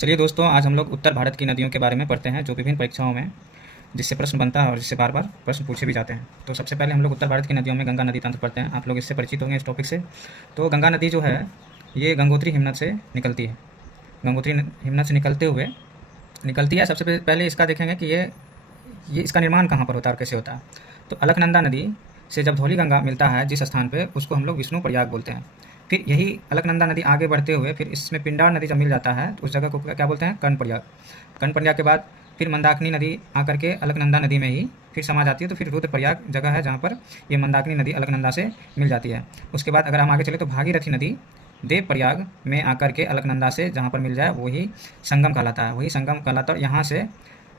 चलिए दोस्तों, आज हम लोग उत्तर भारत की नदियों के बारे में पढ़ते हैं जो विभिन्न परीक्षाओं में जिससे प्रश्न बनता है और जिससे बार बार प्रश्न पूछे भी जाते हैं। तो सबसे पहले हम लोग उत्तर भारत की नदियों में गंगा नदी तंत्र पढ़ते हैं। आप लोग इससे परिचित होंगे इस टॉपिक से। तो गंगा नदी जो है ये गंगोत्री हिमनद से निकलती है। गंगोत्री हिमनद से निकलती है। सबसे पहले इसका देखेंगे कि ये इसका निर्माण कहाँ पर होता है और कैसे होता है। तो अलकनंदा नदी से जब धौली गंगा मिलता है जिस स्थान पर, उसको हम लोग विष्णु प्रयाग बोलते हैं। फिर यही अलकनंदा नदी आगे बढ़ते हुए फिर इसमें पिंडार नदी जब मिल जाता है तो उस जगह को क्या बोलते हैं? कर्णप्रयाग। कर्णप्रयाग के बाद फिर मंदाकिनी नदी आकर के अलकनंदा नदी में ही फिर समा जाती है। तो फिर रुद्रप्रयाग जगह है जहाँ पर ये मंदाकिनी नदी अलकनंदा से मिल जाती है। उसके बाद अगर हम आगे चले तो भागीरथी नदी देवप्रयाग में आकर के अलकनंदा से जहाँ पर मिल जाए वही संगम कहलाता है। वही संगम कहलाता है और यहाँ से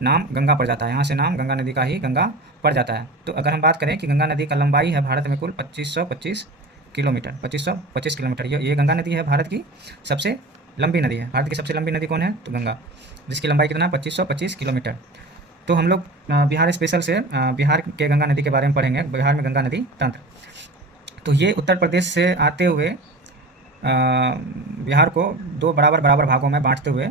नाम गंगा पड़ जाता है। यहाँ से नाम गंगा नदी का ही गंगा पड़ जाता है। तो अगर हम बात करें कि गंगा नदी का लंबाई है भारत में कुल 2525 किलोमीटर। 2525 किलोमीटर ये गंगा नदी है भारत की सबसे लंबी नदी है। भारत की सबसे लंबी नदी कौन है? तो गंगा, जिसकी लंबाई कितना? 2525 किलोमीटर। तो हम लोग बिहार स्पेशल से बिहार के गंगा नदी के बारे में पढ़ेंगे। बिहार में गंगा नदी तंत्र, तो ये उत्तर प्रदेश से आते हुए बिहार को दो बराबर भागों में बांटते हुए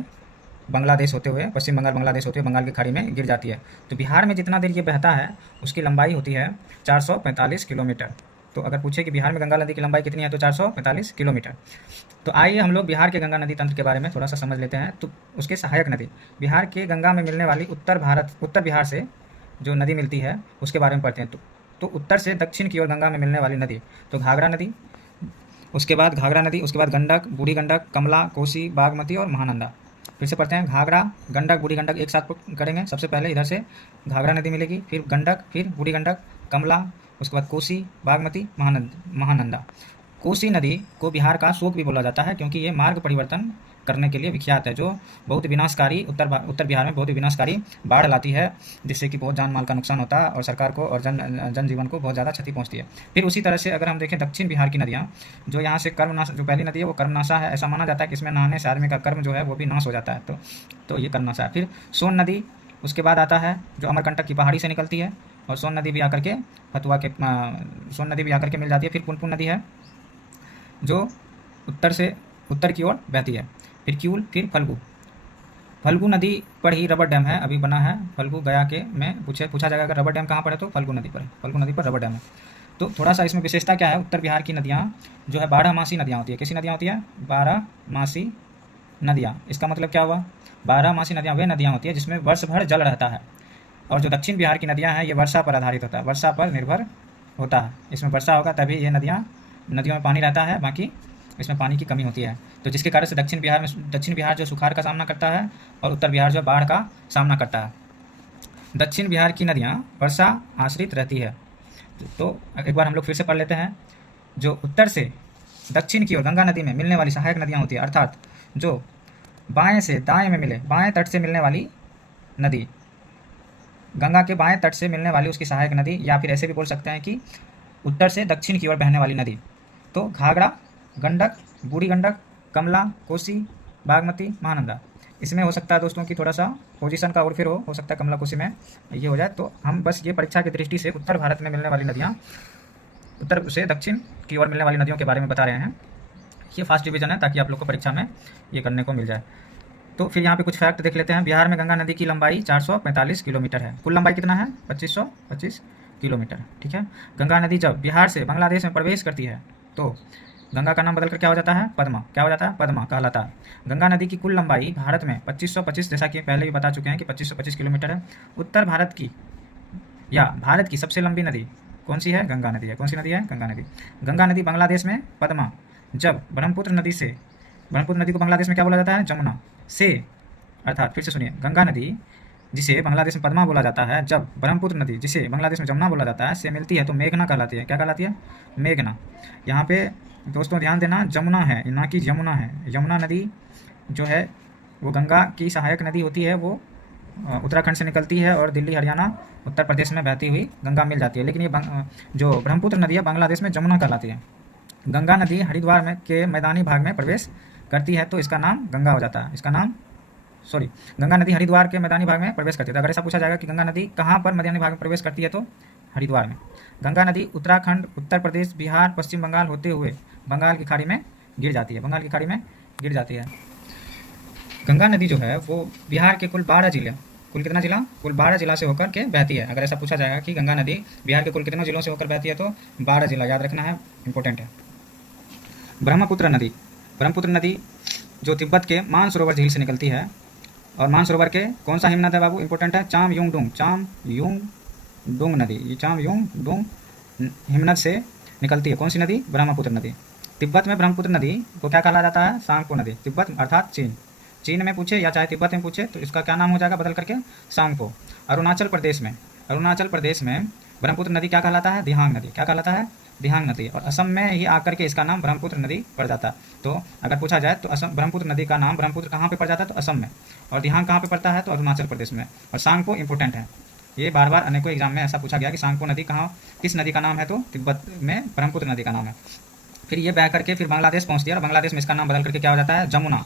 बांग्लादेश होते हुए, पश्चिम बंगाल बांग्लादेश होते हुए बंगाल की खाड़ी में गिर जाती है। तो बिहार में जितना देर ये बहता है उसकी लंबाई होती है 445 किलोमीटर। तो अगर पूछे कि बिहार में गंगा नदी की लंबाई कितनी है तो 445 किलोमीटर। तो आइए हम लोग बिहार के गंगा नदी तंत्र के बारे में थोड़ा सा समझ लेते हैं। तो उसके सहायक नदी, बिहार के गंगा में मिलने वाली उत्तर बिहार से जो नदी मिलती है उसके बारे में पढ़ते हैं। तो उत्तर से दक्षिण की ओर गंगा में मिलने वाली नदी तो घाघरा नदी, उसके बाद घाघरा नदी, उसके बाद गंडक, बूढ़ी गंडक, कमला, कोसी, बागमती और महानंदा। फिर से पढ़ते हैं, घाघरा, गंडक, बूढ़ी गंडक एक साथ करेंगे। सबसे पहले इधर से घाघरा नदी मिलेगी, फिर गंडक, फिर बूढ़ी गंडक, कमला, उसके बाद कोसी, बागमती, महानंदा। कोसी नदी को बिहार का शोक भी बोला जाता है क्योंकि ये मार्ग परिवर्तन करने के लिए विख्यात है, जो बहुत विनाशकारी उत्तर बिहार में बहुत ही विनाशकारी बाढ़ लाती है, जिससे कि बहुत जान माल का नुकसान होता है और सरकार को और जनजीवन को बहुत ज़्यादा क्षति पहुंचती है। फिर उसी तरह से अगर हम देखें दक्षिण बिहार की नदियाँ, जो यहाँ से कर्मनाशा, जो पहली नदी है वो कर्मनाशा है। ऐसा माना जाता है कि इसमें नहाने से आदमी का कर्म जो है वो भी नाश हो जाता है। तो ये कर्मनाशा है। फिर सोन नदी उसके बाद आता है जो अमरकंटक की पहाड़ी से निकलती है, और सोन नदी भी आकर के सोन नदी भी आकर के मिल जाती है। फिर पुनपुन नदी है जो उत्तर की ओर बहती है। फिर क्यूल, फिर फल्गु नदी पर ही रबर डैम है, अभी बना है। फल्गु गया के में पूछा जाएगा अगर रबर डैम कहाँ पर है तो फल्गु नदी पर है। फल्गु नदी पर रबर डैम है। तो थोड़ा सा इसमें विशेषता क्या है, उत्तर बिहार की नदियाँ जो है 12 मासी नदियाँ होती है। कैसी नदियाँ होती है? 12 मासी नदियाँ। इसका मतलब क्या हुआ? 12 मासी नदियाँ वे नदियाँ होती है जिसमें वर्ष भर जल रहता है। और जो दक्षिण बिहार की नदियाँ हैं ये वर्षा पर आधारित होता है, वर्षा पर निर्भर होता है। इसमें वर्षा होगा तभी ये नदियों में पानी रहता है, बाकी इसमें पानी की कमी होती है। तो जिसके कारण से दक्षिण बिहार जो सुखाड़ का सामना करता है और उत्तर बिहार जो बाढ़ का सामना करता है। दक्षिण बिहार की नदियाँ वर्षा आश्रित रहती है। तो एक बार हम लोग फिर से पढ़ लेते हैं। जो उत्तर से दक्षिण की ओर गंगा नदी में मिलने वाली सहायक नदियाँ होती है, अर्थात जो बाएं से दाएं में मिले, बाएं तट से मिलने वाली नदी, गंगा के बाएं तट से मिलने वाली उसकी सहायक नदी, या फिर ऐसे भी बोल सकते हैं कि उत्तर से दक्षिण की ओर बहने वाली नदी। तो घाघरा, गंडक, बूढ़ी गंडक, कमला, कोसी, बागमती, महानंदा। इसमें हो सकता है दोस्तों कि थोड़ा सा पोजीशन का और फिर हो सकता है कमला कोसी में ये हो जाए। तो हम बस ये परीक्षा की दृष्टि से उत्तर भारत में मिलने वाली नदियाँ, उत्तर से दक्षिण की ओर मिलने वाली नदियों के बारे में बता रहे हैं। ये फर्स्ट डिवीजन है ताकि आप लोग को परीक्षा में ये करने को मिल जाए। तो फिर यहाँ पे कुछ फैक्ट देख लेते हैं। बिहार में गंगा नदी की लंबाई 445 किलोमीटर है। कुल लंबाई कितना है? 2525 किलोमीटर। ठीक है। गंगा नदी जब बिहार से बांग्लादेश में प्रवेश करती है तो गंगा का नाम बदलकर क्या हो जाता है? पद्मा। क्या हो जाता है? पद्मा कहलाता है। गंगा नदी की कुल लंबाई भारत में 2525, जैसा कि पहले भी बता चुके हैं कि 2525 किलोमीटर है। उत्तर भारत की या भारत की सबसे लंबी नदी कौन सी है? गंगा नदी है। कौन सी नदी है? गंगा नदी। गंगा नदी बांग्लादेश में पद्मा, जब ब्रह्मपुत्र नदी को बांग्लादेश में क्या बोला जाता है? जमुना से, अर्थात फिर से सुनिए, गंगा नदी जिसे बांग्लादेश में पद्मा बोला जाता है, जब ब्रह्मपुत्र नदी जिसे बांग्लादेश में जमुना बोला जाता है से मिलती है तो मेघना कहलाती है। क्या कहलाती है? मेघना। यहाँ पे दोस्तों ध्यान देना, जमुना है ना कि यमुना है। यमुना नदी जो है वो गंगा की सहायक नदी होती है, वो उत्तराखंड से निकलती है और दिल्ली, हरियाणा, उत्तर प्रदेश में बहती हुई गंगा मिल जाती है। लेकिन ये जो ब्रह्मपुत्र नदी है बांग्लादेश में जमुना कहलाती है। गंगा नदी हरिद्वार में के मैदानी भाग में प्रवेश करती है तो इसका नाम गंगा हो जाता है। गंगा नदी हरिद्वार के मैदानी भाग में प्रवेश करती है। तो अगर ऐसा पूछा जाएगा कि गंगा नदी कहाँ पर मैदानी भाग में प्रवेश करती है तो हरिद्वार में। गंगा नदी उत्तराखंड, उत्तर प्रदेश, बिहार, पश्चिम बंगाल होते हुए बंगाल की खाड़ी में गिर जाती है। गंगा नदी जो है वो बिहार के कुल 12 जिले, कुल कितना जिला, कुल 12 जिला से होकर के बहती है। अगर ऐसा पूछा जाएगा कि गंगा नदी बिहार के कुल कितने जिलों से होकर बहती है, तो 12 जिला याद रखना है, इंपॉर्टेंट है। ब्रह्मपुत्र नदी, ब्रह्मपुत्र नदी जो तिब्बत के मानसरोवर झील से निकलती है, और मानसरोवर के कौन सा हिमनद है बाबू, इंपॉर्टेंट है, चाम यूंग डुंग, चाम यूंग डुंग नदी, ये चाम यूंग डुंग हिमनद से निकलती है। कौन सी नदी, ब्रह्मपुत्र नदी। तिब्बत में ब्रह्मपुत्र नदी को क्या कहा जाता है, सांगपो नदी। तिब्बत अर्थात चीन, चीन में पूछे या चाहे तिब्बत में पूछे तो इसका क्या नाम हो जाएगा बदल करके, सांगपो। अरुणाचल प्रदेश में, अरुणाचल प्रदेश में ब्रह्मपुत्र नदी क्या कहलाता है, दिहांग नदी। क्या कहलाता है, दिहांग नदी। और असम में ही आकर के इसका नाम ब्रह्मपुत्र नदी पड़ जाता है। तो अगर पूछा जाए तो असम, ब्रह्मपुत्र नदी का नाम ब्रह्मपुत्र कहाँ पे पड़ जाता है, तो असम में। और दिहांग कहाँ पे पड़ता है, तो अरुणाचल प्रदेश में। और सांगपो इंपॉर्टेंट है, ये बार बार अनेकों एग्जाम में ऐसा पूछा गया कि सांगपो नदी कहाँ, किस नदी का नाम है, तो तिब्बत में ब्रह्मपुत्र नदी का नाम है। फिर ये बह करके फिर बांग्लादेश पहुँचती है, और बांग्लादेश में इसका नाम बदल करके क्या हो जाता है, जमुना।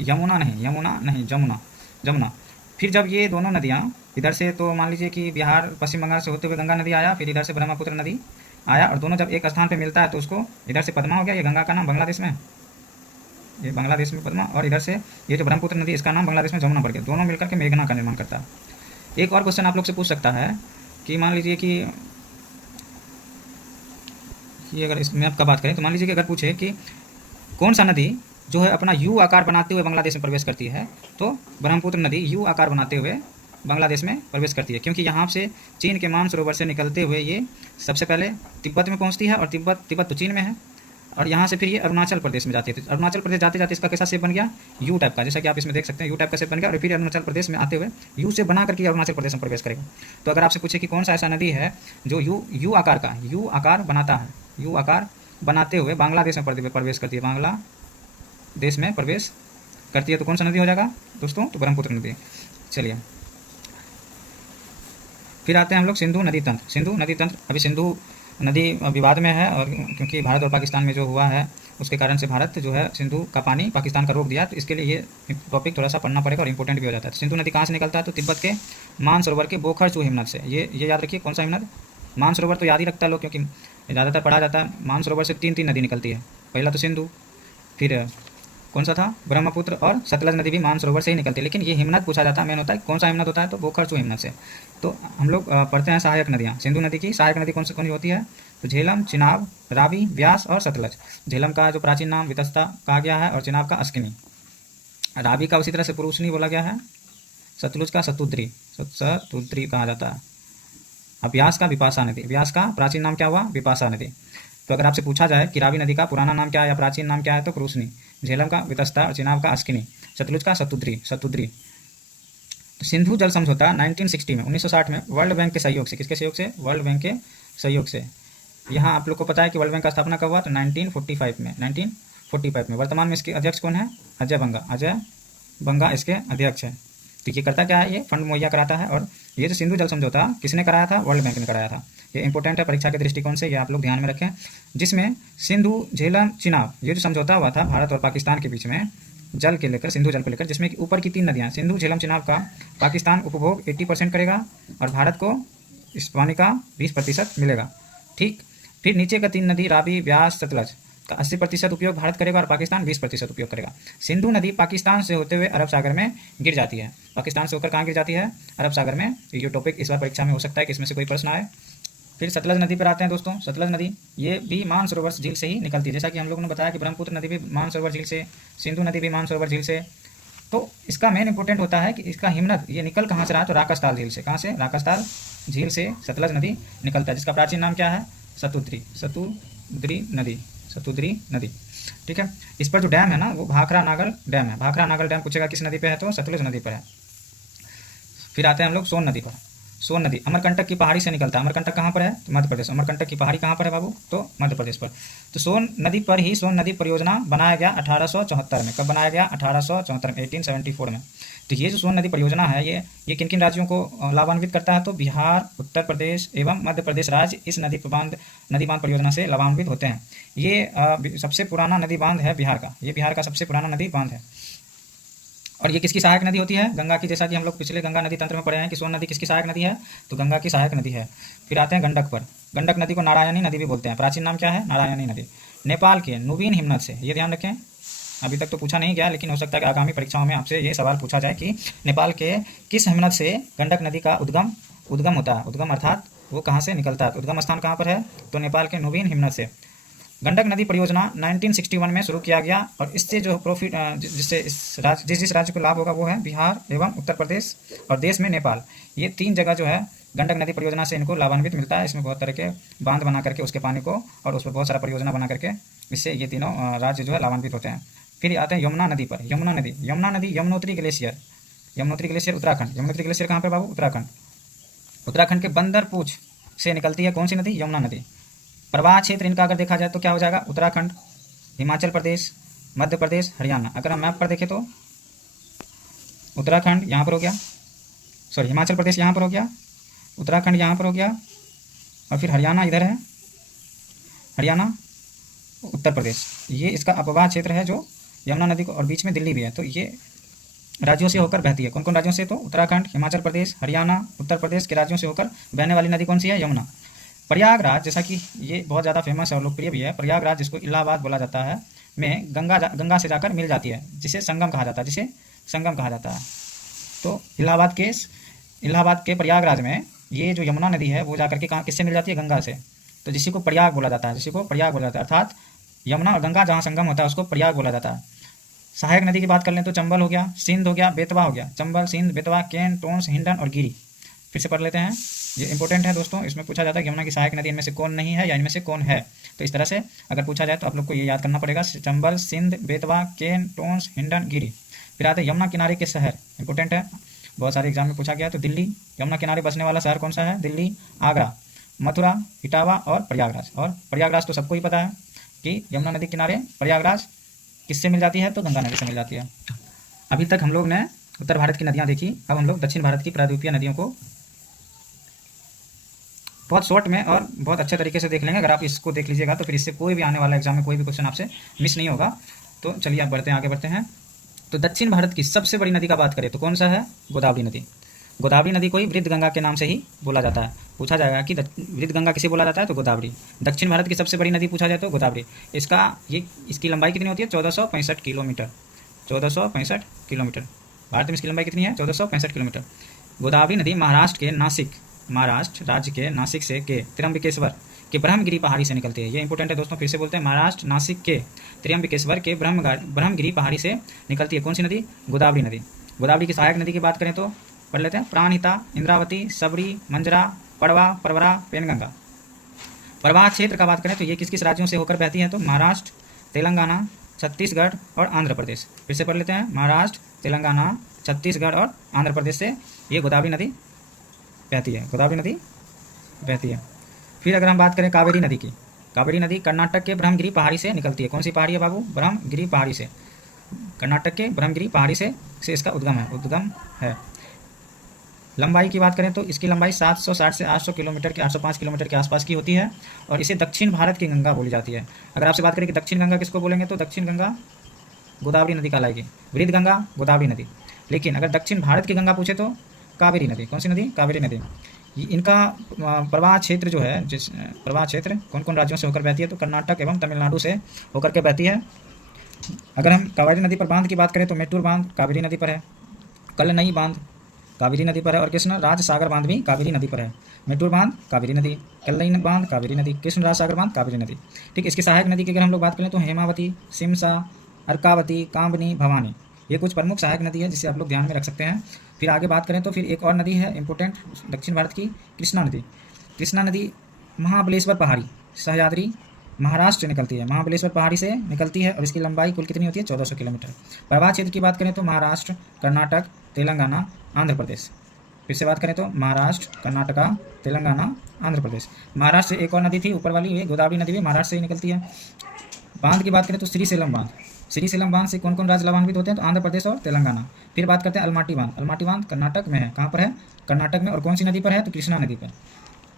यमुना नहीं, यमुना नहीं, जमुना, जमुना। फिर जब ये दोनों नदियाँ इधर से, तो मान लीजिए कि बिहार पश्चिम बंगाल से होते हुए गंगा नदी आया, फिर इधर से ब्रह्मपुत्र नदी आया, और दोनों जब एक स्थान पे मिलता है तो उसको इधर से पद्मा हो गया, ये गंगा का नाम बांग्लादेश में, ये बांग्लादेश में पद्मा, और इधर से ये जो ब्रह्मपुत्र नदी इसका नाम बांग्लादेश में जमुना पड़ गया। दोनों मिलकर के मेघना का निर्माण करता है। एक और क्वेश्चन आप लोग से पूछ सकता है कि मान लीजिए कि ये, अगर इस मैप का बात करें तो मान लीजिए कि अगर पूछे कि कौन सा नदी जो है अपना यू आकार बनाते हुए बांग्लादेश में प्रवेश करती है, तो ब्रह्मपुत्र नदी यू आकार बनाते हुए बांग्लादेश में प्रवेश करती है, क्योंकि यहाँ से चीन के मानसरोवर से निकलते हुए ये सबसे पहले तिब्बत में पहुँचती है, और तिब्बत तो चीन में है, और यहाँ से फिर ये अरुणाचल प्रदेश में जाती है। अरुणाचल प्रदेश जाते जाते इसका कैसा शेप बन गया, यू टाइप का, जैसा कि आप इसमें देख सकते हैं, यू टाइप का शेप बन गया, और फिर अरुणाचल प्रदेश में आते हुए यू से बना करके अरुणाचल प्रदेश में प्रवेश करेगा। तो अगर आपसे पूछे कि कौन सा ऐसा नदी है जो यू आकार का, यू आकार बनाता है, यू आकार बनाते हुए बांग्लादेश में प्रवेश करती है, बांग्लादेश में प्रवेश करती है, तो कौन सा नदी हो जाएगा दोस्तों, तो ब्रह्मपुत्र नदी। चलिए फिर आते हैं हम लोग सिंधु नदी तंत्र। सिंधु नदी तंत्र, अभी सिंधु नदी विवाद में है, और क्योंकि भारत और पाकिस्तान में जो हुआ है उसके कारण से भारत जो है सिंधु का पानी पाकिस्तान का रोक दिया, तो इसके लिए ये टॉपिक थोड़ा सा पढ़ना पड़ेगा और इंपॉर्टेंट भी हो जाता है। सिंधु नदी कहाँ से निकलता है, तो तिब्बत के मानसरोवर के बोखरचू हिमनद से। ये याद रखिए, कौन सा हिमनद, मानसरोवर तो याद ही रखता है लोग, क्योंकि ज़्यादातर पढ़ा जाता है। मानसरोवर से तीन नदी निकलती है, पहला तो सिंधु, फिर कौन सा था, ब्रह्मपुत्र, और सतलज नदी भी मानसरोवर से ही निकलती है। लेकिन ये हिमनद पूछा जाता है, मेन होता है कौन सा हिमनद होता है, तो बोखरचू हिमनद से। तो हम लोग पढ़ते हैं सहायक नदियाँ। सिंधु नदी की सहायक नदी कौन सी होती है, तो झेलम, चिनाब, रावी, व्यास और सतलज। झेलम का जो प्राचीन नाम वितस्ता कहा गया है, और चिनाब का अस्किनी, रावी का उसी तरह से पुरुषनी बोला गया है, सतलुज का सतुद्री, सतुद्री कहा जाता है। अब व्यास का विपाशा नदी, व्यास का प्राचीन नाम क्या हुआ, विपाशा नदी। तो अगर आपसे पूछा जाए कि रावी नदी का पुराना नाम क्या है या प्राचीन नाम क्या है, तो पुरुषनी, झेलम का वितस्ता, और चिनाब का अस्किनी, सतलुज का सतुद्री, सतुद्री। तो सिंधु जल समझौता 1960 में, 1960 में वर्ल्ड बैंक के सहयोग से, किसके सहयोग से, वर्ल्ड बैंक के सहयोग से। यहाँ आप लोग को पता है कि वर्ल्ड बैंक का स्थापना कब हुआ, तो 1945 में, 1945 में। वर्तमान में इसके अध्यक्ष कौन है, अजय बंगा, अजय बंगा इसके अध्यक्ष है। तो ये करता क्या है, ये फंड मुहैया कराता है। और ये जो सिंधु जल समझौता किसने कराया था, वर्ल्ड बैंक ने कराया था। ये इंपॉर्टेंट है परीक्षा के दृष्टिकोण से, ये आप लोग ध्यान में रखें। जिसमें सिंधु, झेलम, चिनाब, ये जो समझौता हुआ था भारत और पाकिस्तान के बीच में जल के लेकर, सिंधु जल को लेकर, जिसमें कि ऊपर की तीन नदियाँ सिंधु, झेलम, चिनाब का पाकिस्तान उपभोग 80% करेगा, और भारत को इस पानी का 20% मिलेगा। ठीक, फिर नीचे का तीन नदी रावी, व्यास, सतलज का 80% उपयोग भारत करेगा, और पाकिस्तान 20% उपयोग करेगा। सिंधु नदी पाकिस्तान से होते हुए अरब सागर में गिर जाती है। पाकिस्तान से होकर कहाँ गिर जाती है, अरब सागर में। ये टॉपिक इस बार परीक्षा में हो सकता है कि इसमें से कोई प्रश्न आए। फिर सतलज नदी पर आते हैं दोस्तों। सतलज नदी ये भी मानसरोवर झील से ही निकलती है, जैसा कि हम लोगों ने बताया कि ब्रह्मपुत्र नदी भी मानसरोवर झील से, सिंधु नदी भी मानसरोवर झील से। तो इसका मेन इंपॉर्टेंट होता है कि इसका हिमनद ये निकल कहाँ से रहा, तो राकसताल झील से। कहाँ से, राकसताल झील से सतलज नदी निकलता है, जिसका प्राचीन नाम क्या है, सतुद्री, सतुद्री नदी, सतुद्री नदी। ठीक है, इस पर जो डैम है ना वो भाखरा नागल डैम है। भाखरा नागल डैम पूछेगा किस नदी पे है, तो सतलुज नदी पर है। फिर आते हैं हम लोग सोन नदी पर। सोन नदी अमरकंटक की पहाड़ी से निकलता है। अमरकंटक कहाँ पर है, तो मध्य प्रदेश। अमरकंटक की पहाड़ी कहाँ पर है बाबू, तो मध्य प्रदेश पर। तो सोन नदी पर ही सोन नदी परियोजना बनाया गया 1874 में। कब बनाया गया, 1874 में, 1874 में। तो ये जो सोन नदी परियोजना है ये किन किन राज्यों को लाभान्वित करता है, तो बिहार, उत्तर प्रदेश एवं मध्य प्रदेश राज्य इस नदी बांध परियोजना से लाभान्वित होते हैं। ये सबसे पुराना नदी बांध है बिहार का, ये बिहार का सबसे पुराना नदी बांध है। और ये किसकी सहायक नदी होती है, गंगा की। जैसा कि हम लोग पिछले गंगा नदी तंत्र में पढ़े हैं कि सोन नदी किसकी सहायक नदी है, तो गंगा की सहायक नदी है। फिर आते हैं गंडक पर। गंडक नदी को नारायणी नदी भी बोलते हैं। प्राचीन नाम क्या है, नारायणी नदी। नेपाल के नुबीन हिमनद से, ये ध्यान रखें, अभी तक तो पूछा नहीं गया, लेकिन हो सकता है कि आगामी परीक्षाओं में आपसे ये सवाल पूछा जाए कि नेपाल के किस हिमनद से गंडक नदी का उद्गम होता है। उद्गम अर्थात वो कहाँ से निकलता है, उद्गम स्थान कहाँ पर है, तो नेपाल के नूबिन हिमनद से। गंडक नदी परियोजना 1961 में शुरू किया गया और इससे जो प्रॉफिट जिससे जिस राज्य को लाभ होगा वो है बिहार एवं उत्तर प्रदेश और देश में नेपाल। ये 3 जगह जो है गंडक नदी परियोजना से इनको लाभान्वित मिलता है। इसमें बहुत तरह के बांध बना करके उसके पानी को और उस पर बहुत सारा परियोजना बना करके इससे ये तीनों राज्य जो है लाभान्वित होते हैं। फिर आते हैं यमुना नदी पर। यमुना नदी यमुनोत्री ग्लेशियर उत्तराखंड। यमुनोत्री ग्लेशियर कहाँ पर बाबू, उत्तराखंड के बंदरपूछ से निकलती है कौन सी नदी, यमुना नदी। प्रवाह क्षेत्र इनका अगर देखा जाए तो क्या हो जाएगा, उत्तराखंड, हिमाचल प्रदेश, मध्य प्रदेश, हरियाणा। अगर हम मैप पर देखें तो उत्तराखंड यहाँ पर हो गया, सॉरी हिमाचल प्रदेश यहाँ पर हो गया, उत्तराखंड यहाँ पर हो गया और फिर हरियाणा इधर है, हरियाणा, उत्तर प्रदेश। ये इसका अपवाह क्षेत्र है जो यमुना नदी को, और बीच में दिल्ली भी है। तो ये राज्यों से होकर बहती है। कौन कौन राज्यों से, तो उत्तराखंड, हिमाचल प्रदेश, हरियाणा, उत्तर प्रदेश के राज्यों से होकर बहने वाली नदी कौन सी है, यमुना। प्रयागराज, जैसा कि ये बहुत ज़्यादा फेमस और लोकप्रिय भी है, प्रयागराज जिसको इलाहाबाद बोला जाता है, में गंगा से जाकर मिल जाती है, जिसे संगम कहा जाता है। तो इलाहाबाद के प्रयागराज में ये जो यमुना नदी है वो जाकर के कहाँ किससे मिल जाती है, गंगा से। तो जिसी को प्रयाग बोला जाता है, अर्थात यमुना और गंगा जहाँ संगम होता है उसको प्रयाग बोला जाता है। सहायक नदी की बात कर लें तो चंबल हो गया, सिंध हो गया, बेतवा हो गया। चंबल, सिंध, बेतवा, केन, टोंस, हिंडन और गिरी। फिर से पढ़ लेते हैं, ये इंपॉर्टेंट है दोस्तों। इसमें पूछा जाता है कि यमुना की सहायक नदी इनमें से कौन नहीं है या इनमें से कौन है। तो इस तरह से अगर पूछा जाए तो आप लोग को ये याद करना पड़ेगा, चंबल, सिंध, बेतवा, केन, टोंस, हिंडन, गिरी। फिर आते हैं यमुना किनारे के शहर, इंपॉर्टेंट है, बहुत सारे एग्जाम में पूछा गया। तो दिल्ली, यमुना किनारे बसने वाला शहर कौन सा है, दिल्ली, आगरा, मथुरा, इटावा और प्रयागराज। और प्रयागराज तो सबको ही पता है कि यमुना नदी किनारे प्रयागराज किससे मिल जाती है, तो गंगा नदी से मिल जाती है। अभी तक हम लोग ने उत्तर भारत की नदियाँ देखी, अब हम लोग दक्षिण भारत की प्रायद्वीपीय नदियों को बहुत शॉर्ट में और बहुत अच्छे तरीके से देख लेंगे। अगर आप इसको देख लीजिएगा तो फिर इससे कोई भी आने वाला एग्जाम में कोई भी क्वेश्चन आपसे मिस नहीं होगा। तो चलिए आप आगे बढ़ते हैं। तो दक्षिण भारत की सबसे बड़ी नदी का बात करें तो कौन सा है, गोदावरी नदी। गोदावरी नदी को ही वृद्ध गंगा के नाम से ही बोला जाता है। पूछा जाएगा कि वृद्ध गंगा किसे बोला जाता है, तो गोदावरी। दक्षिण भारत की सबसे बड़ी नदी पूछा जाए तो गोदावरी। इसकी लंबाई कितनी होती है, 1465 किलोमीटर। 1465 किलोमीटर। भारत में इसकी लंबाई कितनी है, 1465 किलोमीटर। गोदावरी नदी महाराष्ट्र राज्य के नासिक से के त्र्यंबकेश्वर के ब्रह्मगिरी पहाड़ी से निकलती है। ये इंपॉर्टेंट है दोस्तों, फिर से बोलते हैं, महाराष्ट्र नासिक के त्र्यंबकेश्वर के ब्रह्मगिरी पहाड़ी से निकलती है कौन सी नदी, गोदावरी नदी। गोदावरी की सहायक नदी की बात करें तो पढ़ लेते हैं, प्राणहिता, इंद्रावती, सबरी, मंजरा, पड़वा, परवरा, पेनगंगा। प्रवाह क्षेत्र का बात करें तो ये किस किस राज्यों से होकर बहती है, तो महाराष्ट्र, तेलंगाना, छत्तीसगढ़ और आंध्र प्रदेश। फिर से पढ़ लेते हैं, महाराष्ट्र, तेलंगाना, छत्तीसगढ़ और आंध्र प्रदेश से ये गोदावरी नदी बहती है। फिर अगर हम बात करें कावेरी नदी की, कावेरी नदी कर्नाटक के ब्रह्मगिरी पहाड़ी से निकलती है। कौन सी पहाड़ी है बाबू, ब्रह्मगिरी पहाड़ी से। कर्नाटक के ब्रह्मगिरी पहाड़ी से इसका उद्गम है। लंबाई की बात करें तो इसकी लंबाई 760 से 800 किलोमीटर के 805 किलोमीटर के आसपास की होती है और इसे दक्षिण भारत की गंगा बोली जाती है। अगर आपसे बात करें कि दक्षिण गंगा किसको बोलेंगे, तो दक्षिण गंगा गोदावरी नदी कहलाएगी, वृद्ध गंगा गोदावरी नदी। लेकिन अगर दक्षिण भारत की गंगा पूछे तो कावेरी नदी। कौन सी नदी, कावेरी नदी। इनका प्रवाह क्षेत्र जो है, जिस प्रवाह क्षेत्र कौन कौन राज्यों से होकर बहती है, तो कर्नाटक एवं तमिलनाडु से होकर के बहती है। अगर हम कावेरी नदी पर बांध की बात करें तो मेट्टूर बांध कावेरी नदी पर है, कलनई बांध कावेरी नदी पर है और कृष्ण राज सागर बांध भी कावेरी नदी पर है। मेट्टूर बांध कावेरी नदी, कलनई बांध कावेरी नदी, कृष्ण राज सागर बांध कावेरी नदी। ठीक, इसकी सहायक नदी की अगर हम लोग बात करें तो हेमावती, सिमसा, अर्कावती, कामनी, भवानी, ये कुछ प्रमुख सहायक नदी है जिसे आप लोग ध्यान में रख सकते हैं। फिर आगे बात करें तो फिर एक और नदी है इंपॉर्टेंट दक्षिण भारत की, कृष्णा नदी। कृष्णा नदी महाबलेश्वर पहाड़ी, सह्याद्री, महाराष्ट्र निकलती है, महाबलेश्वर पहाड़ी से निकलती है और इसकी लंबाई कुल कितनी होती है, 1400 किलोमीटर। प्रवाह क्षेत्र की बात करें तो महाराष्ट्र, कर्नाटक, तेलंगाना, आंध्र प्रदेश। फिर से बात करें तो महाराष्ट्र, कर्नाटका, तेलंगाना, आंध्र प्रदेश। महाराष्ट्र से एक और नदी थी ऊपर वाली, ये गोदावरी नदी भी महाराष्ट्र से ही निकलती है। बांध की बात करें तो श्रीशैलम बांध, श्रीशैलम बांध से कौन कौन राज्य लाभान्वित होते हैं, तो आंध्र प्रदेश और तेलंगाना। फिर बात करते हैं अलमाटी बांध, अलमाटी बांध कर्नाटक में है, कहाँ पर है, कर्नाटक में, और कौन सी नदी पर है, तो कृष्णा नदी पर।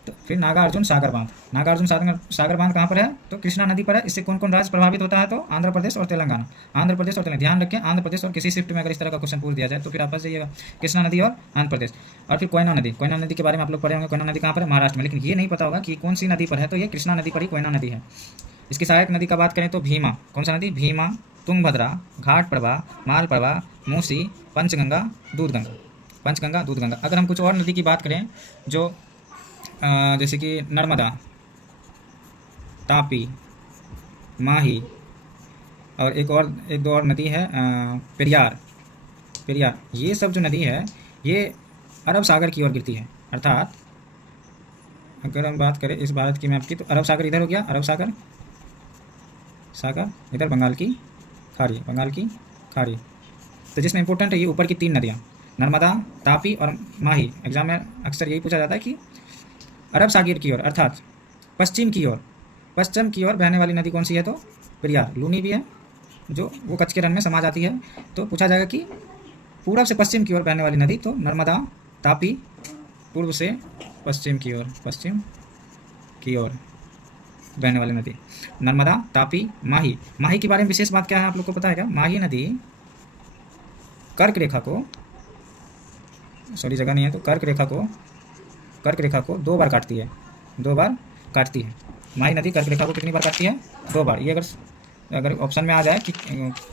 तो फिर नागार्जुन सागर बांध, नागार्जुन सागर बांध कहाँ पर है, तो कृष्णा नदी पर है। इससे कौन कौन राज्य प्रभावित होता है, तो आंध्र प्रदेश और तेलंगाना, आंध्र प्रदेश और तेलंगाना। ध्यान रखें, आंध्र प्रदेश और किसी शिफ्ट में अगर इस तरह का क्वेश्चन पूछ दिया जाए तो फिर आप फंस जाइएगा, कृष्णा नदी और आंध्र प्रदेश। और फिर कोयना नदी, कोयना नदी के बारे में आप लोग पढ़े होंगे, कोयना नदी कहाँ पर है, महाराष्ट्र में, लेकिन ये नहीं पता होगा कि कौन सी नदी पर है, तो ये कृष्णा नदी पर ही कोयना नदी है। इसकी सहायक नदी का बात करें तो भीमा, कौन सा नदी, भीमा, तुंगभद्रा, घाटप्रभा, मालप्रभा, मूसी, पंचगंगा, दूधगंगा। पंचगंगा, दूधगंगा। अगर हम कुछ और नदी की बात करें जो जैसे कि नर्मदा, तापी, माही, और एक दो और नदी है पेरियार। पेरियार, ये सब जो नदी है ये अरब सागर की ओर गिरती है। अर्थात अगर हम बात करें इस भारत की मैप की तो अरब सागर इधर हो गया, अरब सागर, इधर बंगाल की खाड़ी, बंगाल की खाड़ी। तो जिसमें इंपॉर्टेंट है ये ऊपर की 3 नदियाँ, नर्मदा, तापी और माही। एग्जाम में अक्सर यही पूछा जाता है कि अरब सागर की ओर अर्थात पश्चिम की ओर बहने वाली नदी कौन सी है, तो पेरियार। लूनी भी है जो वो कच्छ के रण में समा जाती है। तो पूछा जाएगा कि पूरब से पश्चिम की ओर बहने वाली नदी, तो नर्मदा, तापी। पूर्व से पश्चिम की ओर बहने वाली नदी नर्मदा, तापी, माही। माही के बारे में विशेष बात क्या है आप लोग को पता है क्या? माही नदी कर्क रेखा को, सॉरी जगह नहीं है, तो कर्क रेखा को 2 बार काटती है, 2 बार काटती है। माही नदी कर्क रेखा को कितनी बार काटती है? 2 बार। ये अगर ऑप्शन में आ जाए कि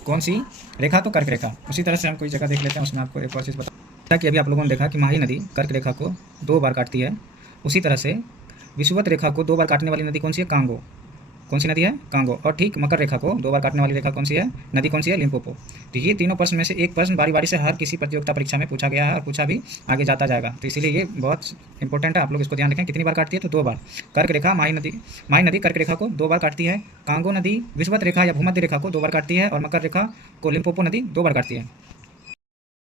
कौन सी रेखा, तो कर्क रेखा। उसी तरह से हम कोई जगह देख लेते हैं, उसमें आपको एक और चीज़ बता कि अभी आप लोगों ने देखा कि माही नदी कर्क रेखा को 2 बार काटती है। उसी तरह से विषुवत रेखा को 2 बार काटने वाली नदी कौन सी है? कांगो। कौन सी नदी है? कांगो। और ठीक मकर रेखा को 2 बार काटने वाली रेखा कौन सी है? नदी कौन सी है? लिम्पोपो। तो ये तीनों प्रश्न में से एक प्रश्न बारी बारी से हर किसी प्रतियोगिता परीक्षा में पूछा गया है और पूछा भी आगे जाता जाएगा। तो इसीलिए ये बहुत इंपॉर्टेंट है, आप लोग इसको ध्यान रखें। कितनी बार काटती है? तो 2 बार। कर्क रेखा माही नदी कर्क रेखा को 2 बार काटती है। कांगो नदी विषुवत रेखा या भूमध्य रेखा को 2 बार काटती है। और मकर रेखा को लिम्पोपो नदी 2 बार काटती है।